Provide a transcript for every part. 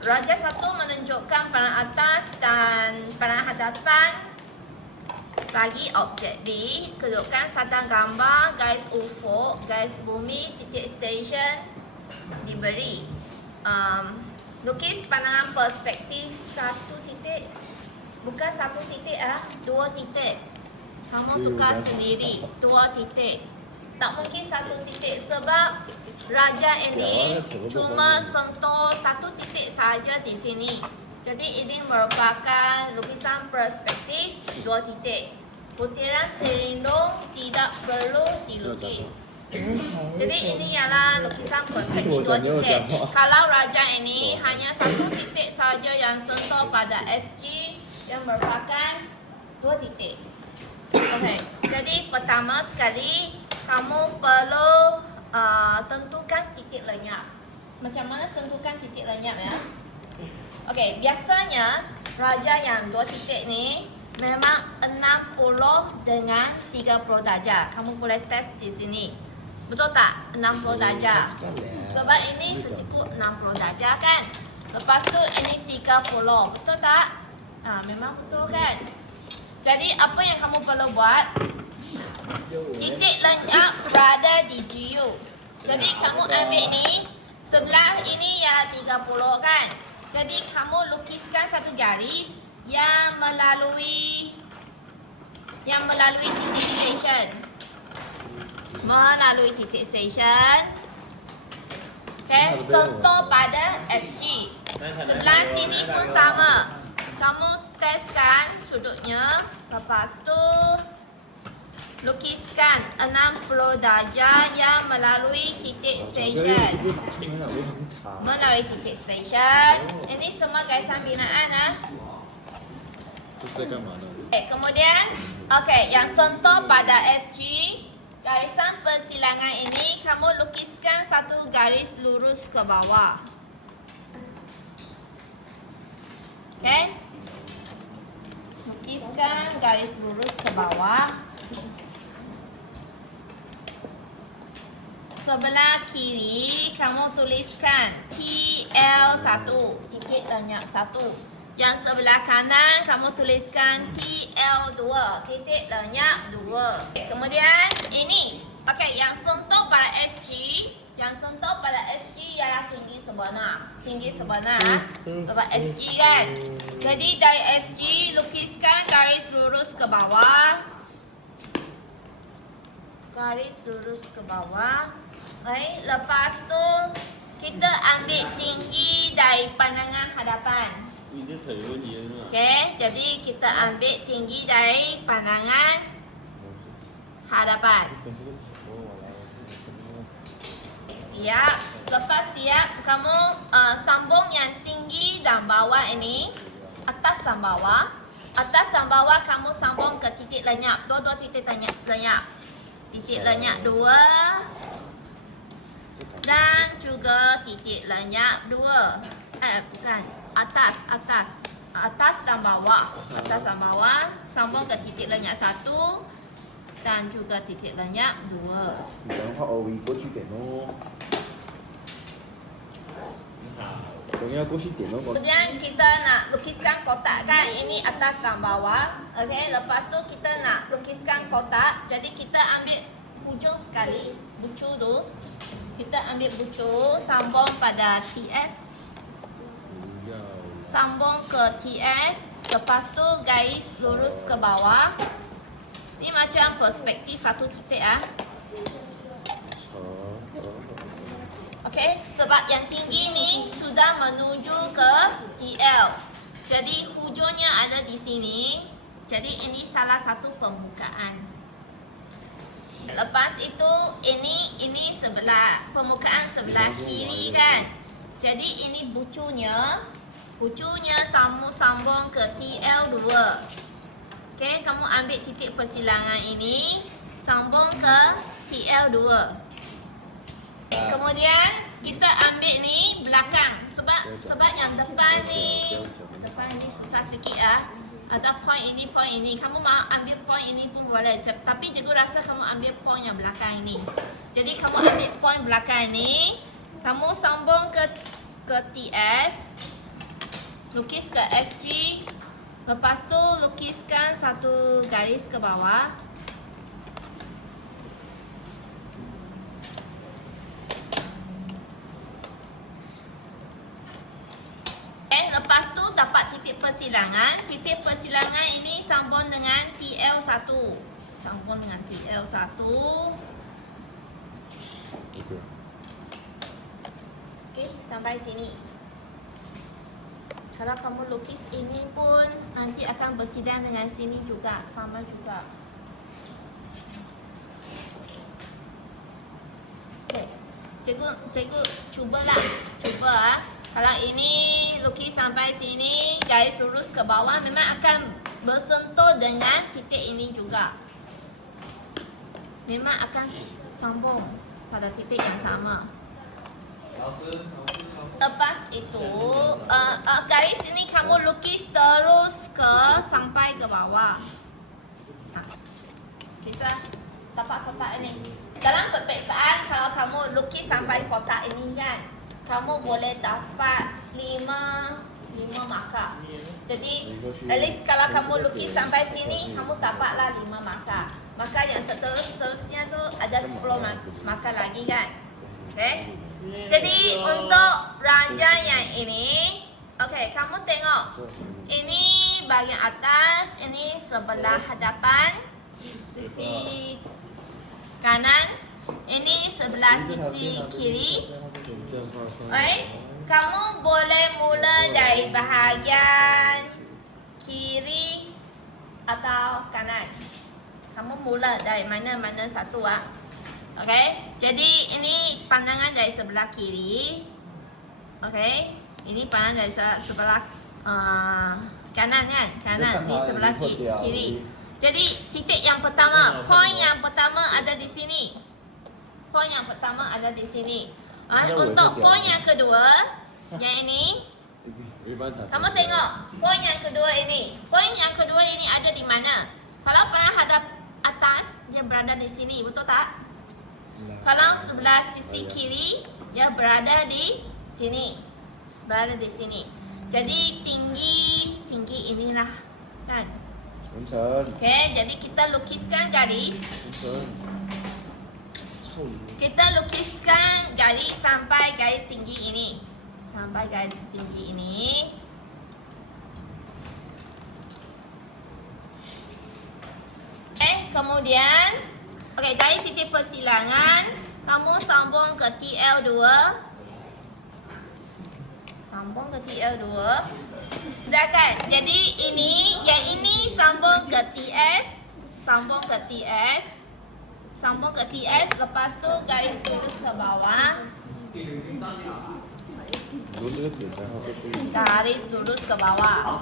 Raja 1 menunjukkan pandangan atas dan pandangan hadapan bagi objek B. Kedudukan satan gambar garis ufuk, garis bumi, titik stesen diberi. Lukis pandangan perspektif 1 titik. Bukan 1 titik 2 titik. Kamu tukar sendiri 2 titik. Tak mungkin 1 titik sebab raja ini cuma sentuh 1 titik saja di sini. Jadi ini merupakan lukisan perspektif 2 titik. Butiran terlindung tidak perlu dilukis. Jadi ini ialah lukisan perspektif 2 titik. Kalau raja ini hanya 1 titik saja yang sentuh pada SG yang merupakan 2 titik. Okey, jadi pertama sekali kamu perlu tentukan titik lenyap. Macam mana tentukan titik lenyap ya? Okey, biasanya raja yang 2 titik ni memang 60 dengan 30 darjah. Kamu boleh test di sini. Betul tak? 60 darjah. Sebab ini sesiku 60 darjah kan? Lepas tu ini 30. Betul tak? Memang betul kan? Jadi apa yang kamu perlu buat? Titik lenyap berada di GU. Jadi kamu ambil ni, sebelah ini ya 30 kan? Jadi kamu lukiskan satu garis yang melalui titik stesen. Melalui titik stesen. Okay, sentuh pada SG. Sebelah sini pun sama. Kamu teskan sudutnya. Lepas tu lukiskan 60 darjah yang melalui titik stesen. Melalui titik stesen. Ini semua garisan binaan kemudian yang sentuh pada SG, garisan persilangan ini kamu lukiskan satu garis lurus ke bawah. Okay, lukiskan garis lurus ke bawah. Sebelah kiri kamu tuliskan TL1, titik lenyap 1. Yang sebelah kanan kamu tuliskan TL2, titik lenyap 2. Kemudian ini, yang sentuh pada SG, ialah tinggi sebenar. Tinggi sebenar sebab SG kan. Jadi dari SG lukiskan garis lurus ke bawah. Garis lurus ke bawah. Baik, lepas tu kita ambil tinggi dari pandangan hadapan. Okey, jadi kita ambil tinggi dari pandangan hadapan. Siap. Lepas siap, kamu sambung yang tinggi dan bawah ini. Atas dan bawah. Atas dan bawah kamu sambung ke titik lenyap. Dua titik lenyap. Titik lenyap 2. Dan juga titik lenyap 2. Bukan. Atas dan bawah. Atas dan bawah. Sambung ke titik lenyap 1. Dan juga titik lenyap 2. Kemudian kita nak lukiskan kotak kan. Ini atas dan bawah. Okey, lepas tu kita nak lukiskan kotak. Jadi kita ambil hujung sekali. Bucu tu. Kita ambil bucu, sambung pada TS. Sambung ke TS. Lepas tu garis lurus ke bawah. Ni macam perspektif 1 titik Okey, sebab yang tinggi ni sudah menuju ke TL. Jadi hujungnya ada di sini. Jadi ini salah satu permukaan. Lepas itu ini sebelah permukaan sebelah kiri kan. Jadi ini bucunya sambung ke TL2. Okey, kamu ambil titik persilangan ini sambung ke TL2. Kemudian kita ambil ni belakang sebab yang depan ni susah sikit Ada point ini. Kamu mau ambil point ini pun boleh. Tapi cikgu rasa kamu ambil point yang belakang ini. Jadi kamu ambil point belakang ini, kamu sambung ke TS. Lukis ke SG. Lepas tu lukiskan satu garis ke bawah. Lepas tu dapat titik persilangan. Titik persilangan ini sambung dengan TL1. Sambung dengan TL1. Okey, sampai sini. Kalau kamu lukis ini pun nanti akan bersilang dengan sini juga, sama juga. Okey. Cikgu cubalah. Cuba. Kalau ini lukis sampai sini, garis lurus ke bawah, memang akan bersentuh dengan titik ini juga. Memang akan sambung pada titik yang sama. Lepas itu, garis ini kamu lukis terus sampai ke bawah. Kisah tapak kotak ini. Dalam peperiksaan, kalau kamu lukis sampai kotak ini kan, kamu boleh dapat 5 markah. Jadi, at least kalau kamu lukis sampai sini, kamu dapatlah 5 markah. Maka yang seterusnya tu ada 10 markah lagi kan. Okay? Jadi, untuk ranjang yang ini, okay, kamu tengok. Ini bahagian atas, ini sebelah hadapan, sisi kanan. Ini sebelah sisi kiri. Okay? Kamu boleh mula dari bahagian kiri atau kanan. Kamu mula dari mana-mana satu Okay? Jadi ini pandangan dari sebelah kiri. Okay? Ini pandangan dari sebelah kanan kan? Kanan ni sebelah kiri. Jadi titik yang pertama, poin yang pertama ada di sini. Poin yang pertama ada di sini. Untuk poin yang kedua, yang ini, kamu tengok poin yang kedua ini. Poin yang kedua ini ada di mana? Kalau pernah hadap atas, dia berada di sini, betul tak? Kalau sebelah sisi kiri, dia berada di sini. Berada di sini. Jadi tinggi inilah, kan? Okay, jadi kita lukiskan garis. Kita lukiskan garis sampai garis tinggi ini. Sampai garis tinggi ini. Kemudian dari titik persilangan kamu sambung ke TL2. Sambung ke TL2. Sudah kan? Jadi yang ini sambung ke TS. Sambung ke TS. Sambung ke TS, lepas tu garis lurus ke bawah. Garis lurus ke bawah.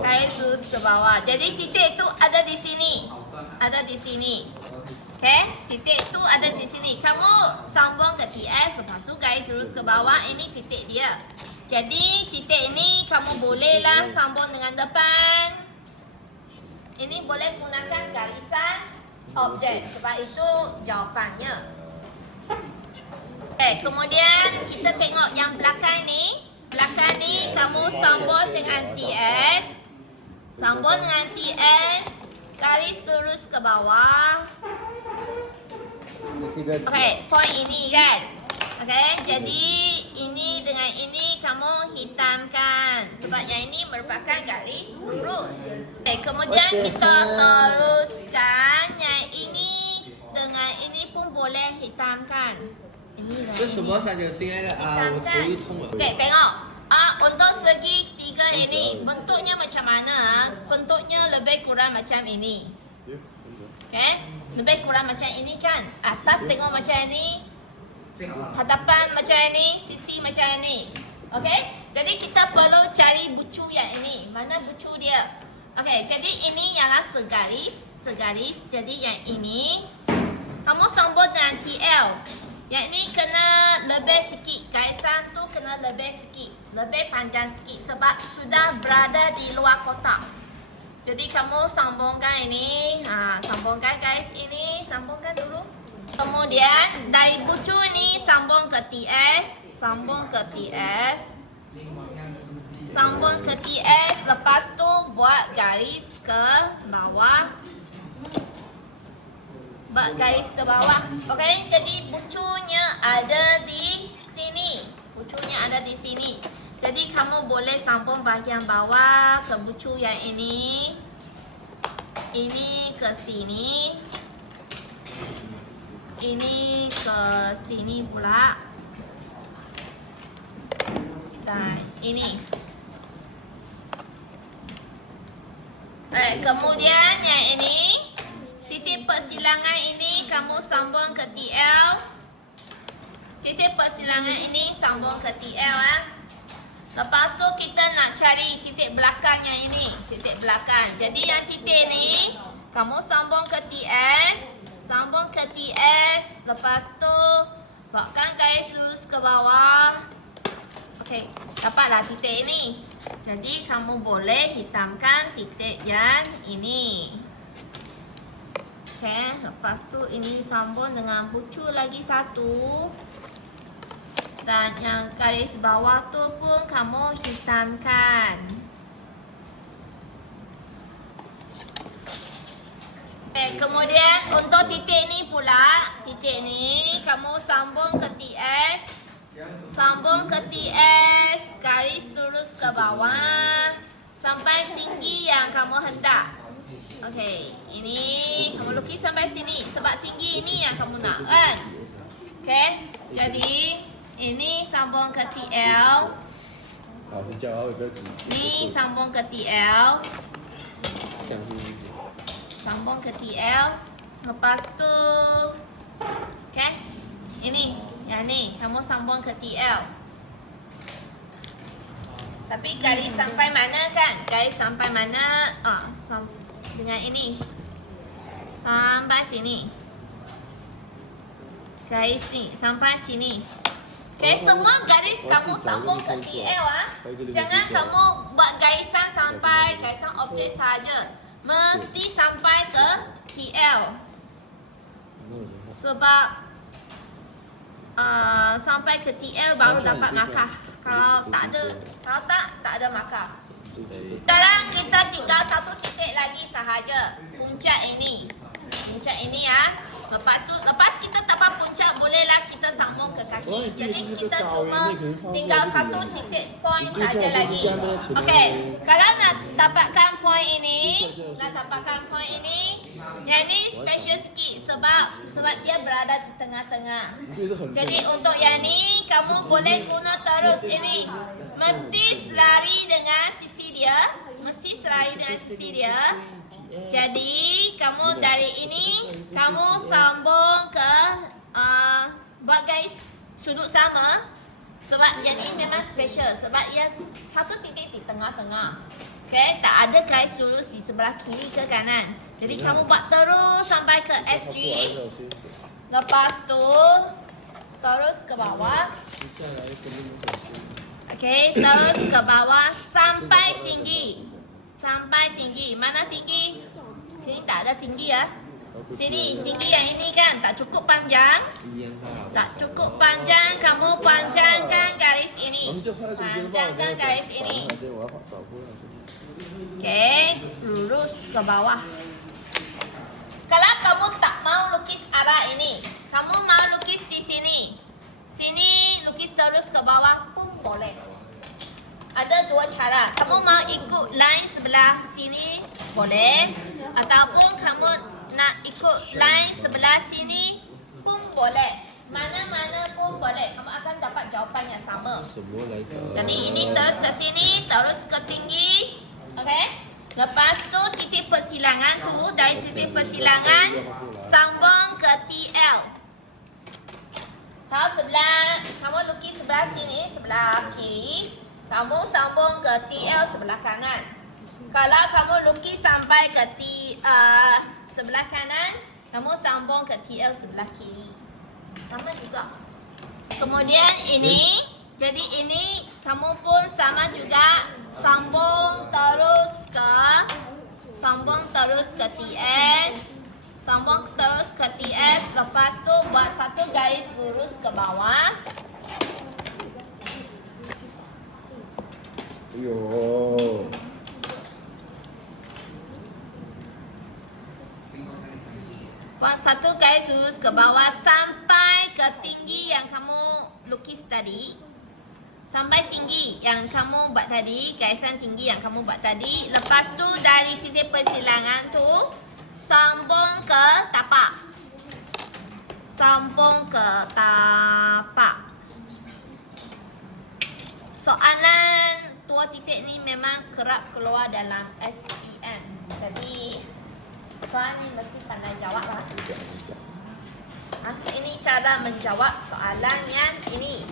Garis lurus ke bawah. Jadi titik tu ada di sini. Ada di sini. Okay? Titik tu ada di sini. Kamu sambung ke TS, lepas tu garis lurus ke bawah. Ini titik dia. Jadi titik ini kamu bolehlah sambung dengan depan. Ini boleh gunakan garisan objek. Sebab itu jawapannya. Kemudian kita tengok yang belakang ni. Belakang ni kamu sambung dengan TS. Sambung dengan TS. Garis lurus ke bawah. Poin ini kan. Jadi ini dengan ini kamu hitamkan. Sebab yang ini merupakan garis lurus. Kemudian kita teruskan yang ini dengan ini pun boleh hitamkan. Ini dengan ini. Hitamkan. Tengok. Untuk segi tiga ini bentuknya macam mana? Bentuknya lebih kurang macam ini. Lebih kurang macam ini kan? Atas tengok macam ini. Hadapan macam ini, sisi macam ini. Jadi kita perlu cari bucu yang ini. Mana bucu dia? Jadi ini ialah segaris. Segaris. Jadi yang ini kamu sambung dengan TL. Yang ini kena lebih sikit. Garisan tu kena lebih sikit. Lebih panjang sikit. Sebab sudah berada di luar kotak. Jadi kamu sambungkan ini. Sambungkan garis ini. Sambungkan dulu. Kemudian dari bucu ni sambung ke TS, sambung ke TS, sambung ke TS. Lepas tu buat garis ke bawah, buat garis ke bawah. Okey, jadi bucunya ada di sini, bucunya ada di sini. Jadi kamu boleh sambung bahagian bawah ke bucu yang ini ke sini, ini ke sini pula, dan ini. Kemudian yang ini, titik persilangan ini kamu sambung ke TL. Titik persilangan ini sambung ke TL. Lepas tu kita nak cari titik belakang yang ini, titik belakang. Jadi yang titik ni kamu sambung ke TS, sambung ke TS. Lepas tu buatkan garis lurus ke bawah. Okey, dapatlah titik ini. Jadi kamu boleh hitamkan titik yang ini. Okey, lepas tu ini sambung dengan bucu lagi satu. Dan yang garis bawah tu pun kamu hitamkan. Okay, kemudian untuk titik ni pula, titik ni kamu sambung ke TS, sambung ke TS, garis lurus ke bawah sampai tinggi yang kamu hendak. Okey, ini kamu lukis sampai sini sebab tinggi ini yang kamu nak kan. Okey, jadi ini sambung ke TL. Ni sambung ke TL. Sambung ke TL. Lepas tu okey. Ini, yang ni kamu sambung ke TL. Tapi garis sampai mana kan? Garis sampai mana? Dengan ini. Sampai sini. Garis ni sampai sini. Okay, semua garis kamu sambung ke TL Jangan kamu buat garisan sampai garisan objek saja. Mesti sampai ke TL. Sebab sampai ke TL baru dapat markah. Kalau tak ada markah. Sekarang kita tinggal satu titik lagi sahaja. Puncak ini. Puncak ini ya. Lepas kita dapat puncak, bolehlah kita sambung ke kaki. Jadi kita cuma tinggal satu titik point saja lagi. Okey, kalau nak dapatkan point ini, yang ini special sikit sebab dia berada di tengah-tengah. Jadi untuk yang ni kamu boleh guna terus ini. Mesti selari dengan sisi dia. Jadi kamu dari ini kamu sambung ke buat garis sudut sama. Sebab yang ini memang special sebab ia satu titik di tengah-tengah. Okey, tak ada garis lurus di sebelah kiri ke kanan. Jadi kamu buat terus sampai ke SG. Lepas tu terus ke bawah. Okey, terus ke bawah sampai tinggi. Mana tinggi? Sini tak ada tinggi ya. Sini tinggi yang ini kan tak cukup panjang. Kamu panjangkan garis ini. Okey, lurus ke bawah. Kalau kamu tak mau lukis arah ini, kamu mau lukis di sini. Sini lukis terus ke bawah pun boleh. Ada dua cara. Kamu mau ikut line sebelah sini boleh, ataupun kamu nak ikut line sebelah sini pun boleh. Mana-mana pun boleh. Kamu akan dapat jawapan yang sama. Jadi ini terus ke sini, terus ke tinggi. Okey? Lepas tu titik persilangan tu, dari titik persilangan sambung ke TL. Kalau sebelah kamu lukis sebelah sini, sebelah kiri, kamu sambung ke TL sebelah kanan. Kalau kamu lukis sampai ke sebelah kanan, kamu sambung ke TL sebelah kiri. Sama juga. Kemudian ini, jadi ini kamu pun sama juga sambung terus ke TS, Sambung terus ke TS. Lepas tu buat satu garis lurus ke bawah. Yo. Buat satu garis lurus ke bawah sampai ke tinggi yang kamu lukis tadi. Sampai tinggi yang kamu buat tadi, garisan tinggi yang kamu buat tadi. Lepas tu dari titik persilangan tu sambung ke tapak. Sambung ke tapak. Soalan dua titik ni memang kerap keluar dalam SPM. Jadi soalan ni mesti pandai jawab lah. Ini cara menjawab soalan yang ini.